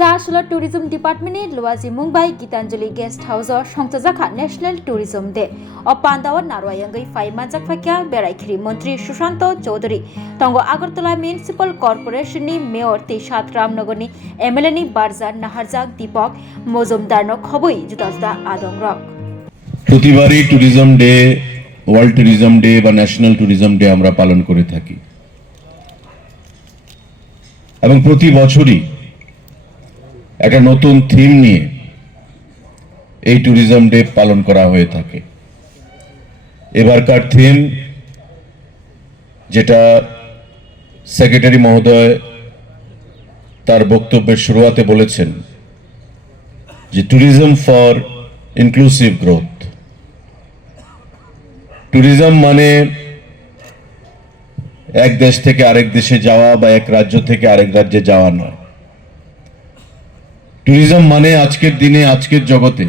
চারশোলা tourism ডিপার্টমেন্টनि लुवाजी मुंबाई गीतांजलि गेस्ट हाउस संचाजाखा नेशनल टूरिज्म डे पान्दाव नारवायंगै फाइमाजाक फाक्या बेरायखिरि मंत्री सुशांत चौधरी तंगो आगरतला म्युनिसिपल कर्पोरेशननि मेयर तेसात रामनगरनि एमएलए बारजार नाहारजाक दीपक मजुमदारनो खबै जुदा जुदा आदंरक প্রতিবারই tourism day world tourism day বা ন্যাশনাল ট্যুরিজম ডে আমরা পালন করে থাকি এবং প্রতি বছরই একটা নতুন থিম নিয়ে এই ট্যুরিজম ডে পালন করা হয়ে থাকে। এবারকার থিম যেটা সেক্রেটারি মহোদয় তার বক্তব্যের শুরুতে বলেছেন যে tourism for inclusive growth. Tourism মানে এক দেশ থেকে আরেক দেশে যাওয়া বা এক রাজ্য থেকে আরেক রাজ্যে যাওয়া নয়। ট্যুরিজম মানে আজকের দিনে আজকের জগতে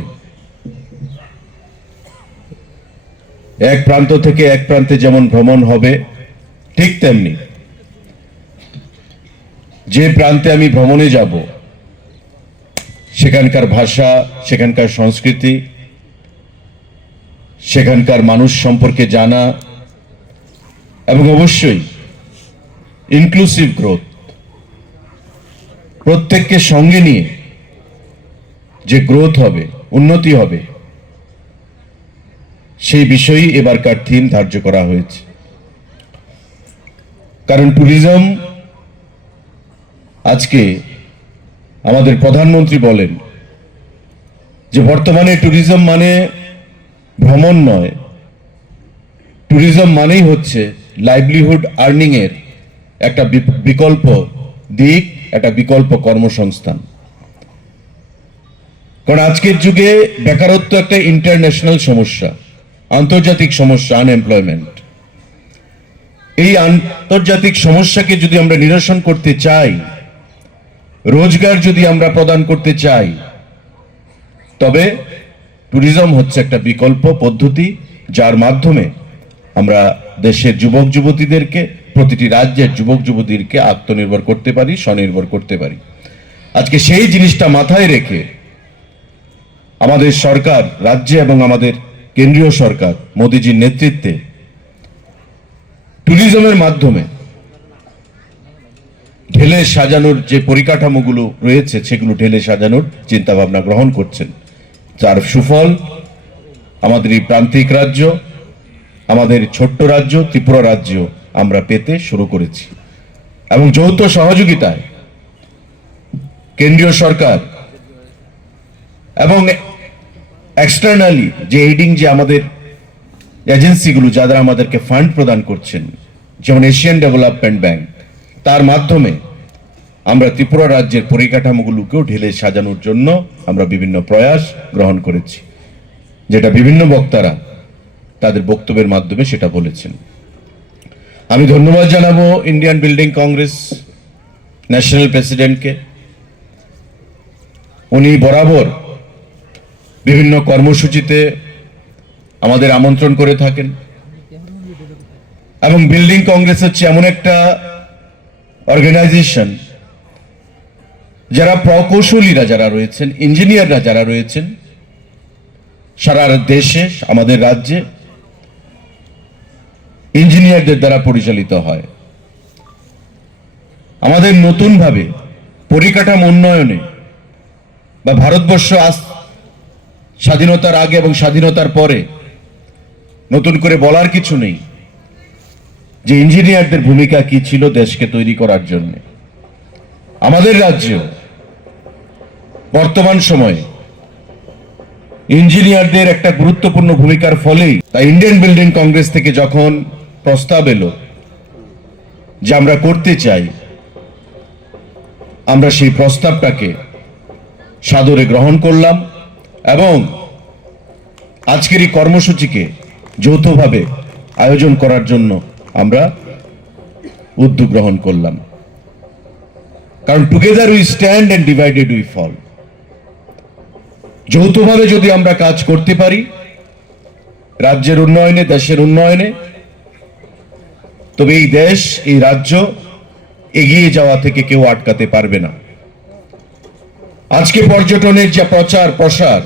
এক প্রান্ত থেকে এক প্রান্তে যেমন ভ্রমণ হবে ঠিক তেমনি যে প্রান্তে আমি ভ্রমণে যাব সেখানকার ভাষা, সেখানকার সংস্কৃতি, সেখানকার মানুষ সম্পর্কে জানা এবং অবশ্যই ইনক্লুসিভ গ্রোথ, প্রত্যেককে সঙ্গে নিয়ে যে গ্রোথ হবে, উন্নতি হবে, সেই বিষয়ই এবারকার থিম ধার্য করা হয়েছে। কারণ ট্যুরিজম আজকে আমাদের প্রধানমন্ত্রী বলেন যে বর্তমানে ট্যুরিজম মানে ভ্রমণ নয়, ট্যুরিজম মানেই হচ্ছে লাইভলিহুড আর্নিং এর একটা বিকল্প দিক, একটা বিকল্প কর্মসংস্থান। কারণ আজকের যুগে বেকারত্ব একটা ইন্টারন্যাশনাল সমস্যা, আন্তর্জাতিক সমস্যা, আনএমপ্লয়মেন্ট। এই আন্তর্জাতিক সমস্যাকে যদি আমরা নিরসন করতে চাই, রোজগার যদি আমরা প্রদান করতে চাই, তবে ট্যুরিজম হচ্ছে একটা বিকল্প পদ্ধতি যার মাধ্যমে আমরা দেশের যুবক যুবতীদেরকে, প্রতিটি রাজ্যের যুবক যুবতীদেরকে আত্মনির্ভর করতে পারি, স্বনির্ভর করতে পারি। আজকে সেই জিনিসটা মাথায় রেখে আমাদের সরকার, রাজ্যে এবং আমাদের কেন্দ্রীয় সরকার মোদিজির নেতৃত্বে ট্যুরিজমের মাধ্যমে ঢেলে সাজানোর যে পরিকাঠামোগুলো রয়েছে সেগুলো ঢেলে সাজানোর চিন্তা ভাবনা গ্রহণ করছেন। যার সুফল আমাদের এই প্রান্তিক রাজ্য, আমাদের ছোট্ট রাজ্য ত্রিপুরা রাজ্য আমরা পেতে শুরু করেছি। এবং যৌথ সহযোগিতায় কেন্দ্রীয় সরকার এবং এক্সটার্নালি যে এইডিং যে আমাদের এজেন্সিগুলো যারা আমাদেরকে ফান্ড প্রদান করছেন, যেমন এশিয়ান ডেভেলপমেন্ট ব্যাংক, তার মাধ্যমে আমরা ত্রিপুরা রাজ্যের পরিকাঠামোগুলোকেও ঢেলে সাজানোর জন্য আমরা বিভিন্ন প্রয়াস গ্রহণ করেছি, যেটা বিভিন্ন বক্তারা তাদের বক্তব্যের মাধ্যমে সেটা বলেছেন। আমি ধন্যবাদ জানাবো ইন্ডিয়ান বিল্ডিং কংগ্রেস ন্যাশনাল প্রেসিডেন্টকে। উনি বরাবর বিভিন্ন কর্মসূচিতে আমাদের আমন্ত্রণ করে থাকেন এবং বিল্ডিং কংগ্রেস হচ্ছে এমন একটা অর্গানাইজেশন যারা প্রকৌশলীরা যারা রয়েছেন, ইঞ্জিনিয়াররা যারা রয়েছেন সারা দেশে, আমাদের রাজ্যে ইঞ্জিনিয়ারদের দ্বারা পরিচালিত হয়। আমাদের নতুনভাবে পরিকাঠামো উন্নয়নে বা ভারতবর্ষ স্বাধীনতার আগে এবং স্বাধীনতার পরে নতুন করে বলার কিছু নেই যে ইঞ্জিনিয়ারদের ভূমিকা কি ছিল দেশকে তৈরি করার জন্য। আমাদের রাজ্যে বর্তমান সময়ে ইঞ্জিনিয়ারদের একটা গুরুত্বপূর্ণ ভূমিকার ফলেই তাই ইন্ডিয়ান বিল্ডিং কংগ্রেস থেকে যখন প্রস্তাব এলো যে আমরা করতে চাই, আমরা সেই প্রস্তাবটাকে সাদরে গ্রহণ করলাম এবং আজকের এই কর্মসূচিকে যৌথভাবে আয়োজন করার জন্য আমরা উদ্যোগ গ্রহণ করলাম। কারণ together we stand and divided we fall. যৌথভাবে যদি আমরা কাজ করতে পারি রাজ্যের উন্নয়নে, দেশের উন্নয়নে, তবে এই দেশ, এই রাজ্য এগিয়ে যাওয়া থেকে কেউ আটকাতে পারবে না। আজকে পর্যটনের যে প্রচার প্রসার,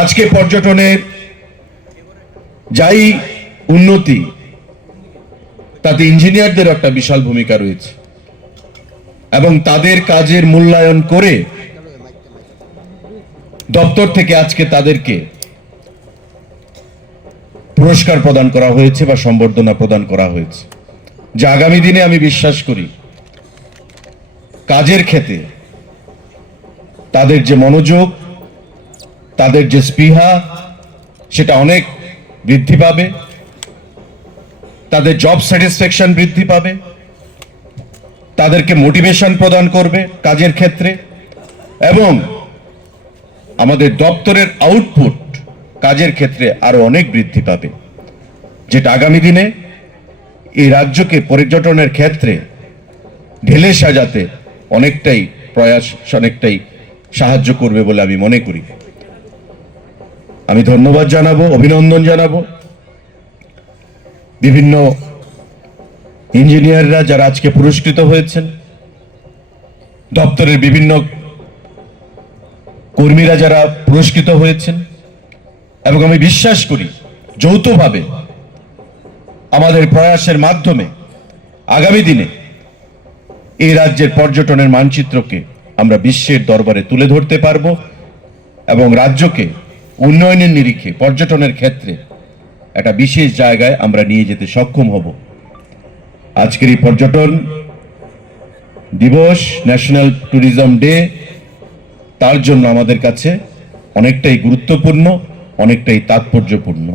আজকে পর্যটনের যাই উন্নতি, তাতে ইঞ্জিনিয়ারদের একটা বিশাল ভূমিকা রয়েছে এবং তাদের কাজের মূল্যায়ন করে দপ্তর থেকে আজকে তাদেরকে পুরস্কার প্রদান করা হয়েছে বা সম্বর্ধনা প্রদান করা হয়েছে, যা আগামী দিনে আমি বিশ্বাস করি কাজের ক্ষেত্রে তাদের যে মনোযোগ, তাদের যে স্পৃহা, সেটা অনেক বৃদ্ধি পাবে, তাদের জব স্যাটিসফ্যাকশন বৃদ্ধি পাবে, তাদেরকে মোটিভেশন প্রদান করবে কাজের ক্ষেত্রে, এবং আমাদের দপ্তরের আউটপুট কাজের ক্ষেত্রে আরো অনেক বৃদ্ধি পাবে, যেটা আগামী দিনে এই রাজ্যকে পর্যটনের ক্ষেত্রে ঢেলে সাজাতে অনেকটাই প্রয়াস, অনেকটাই সাহায্য করবে বলে আমি মনে করি। আমি ধন্যবাদ জানাবো, অভিনন্দন জানাবো বিভিন্ন ইঞ্জিনিয়াররা যারা আজকে পুরস্কৃত হয়েছেন, দপ্তরের বিভিন্ন কর্মীরা যারা পুরস্কৃত হয়েছেন, এবং আমি বিশ্বাস করি যৌথভাবে আমাদের প্রয়াসের মাধ্যমে আগামী দিনে এই রাজ্যের পর্যটনের মানচিত্রকে আমরা বিশ্বের দরবারে তুলে ধরতে পারব এবং রাজ্যকে উন্নয়নের নিরিখে পর্যটনের ক্ষেত্রে একটা বিশেষ জায়গায় আমরা নিয়ে যেতে সক্ষম হব। আজকের এই পর্যটন দিবস, ন্যাশনাল ট্যুরিজম ডে, তার জন্য আমাদের কাছে অনেকটাই গুরুত্বপূর্ণ, অনেকটাই তাৎপর্যপূর্ণ।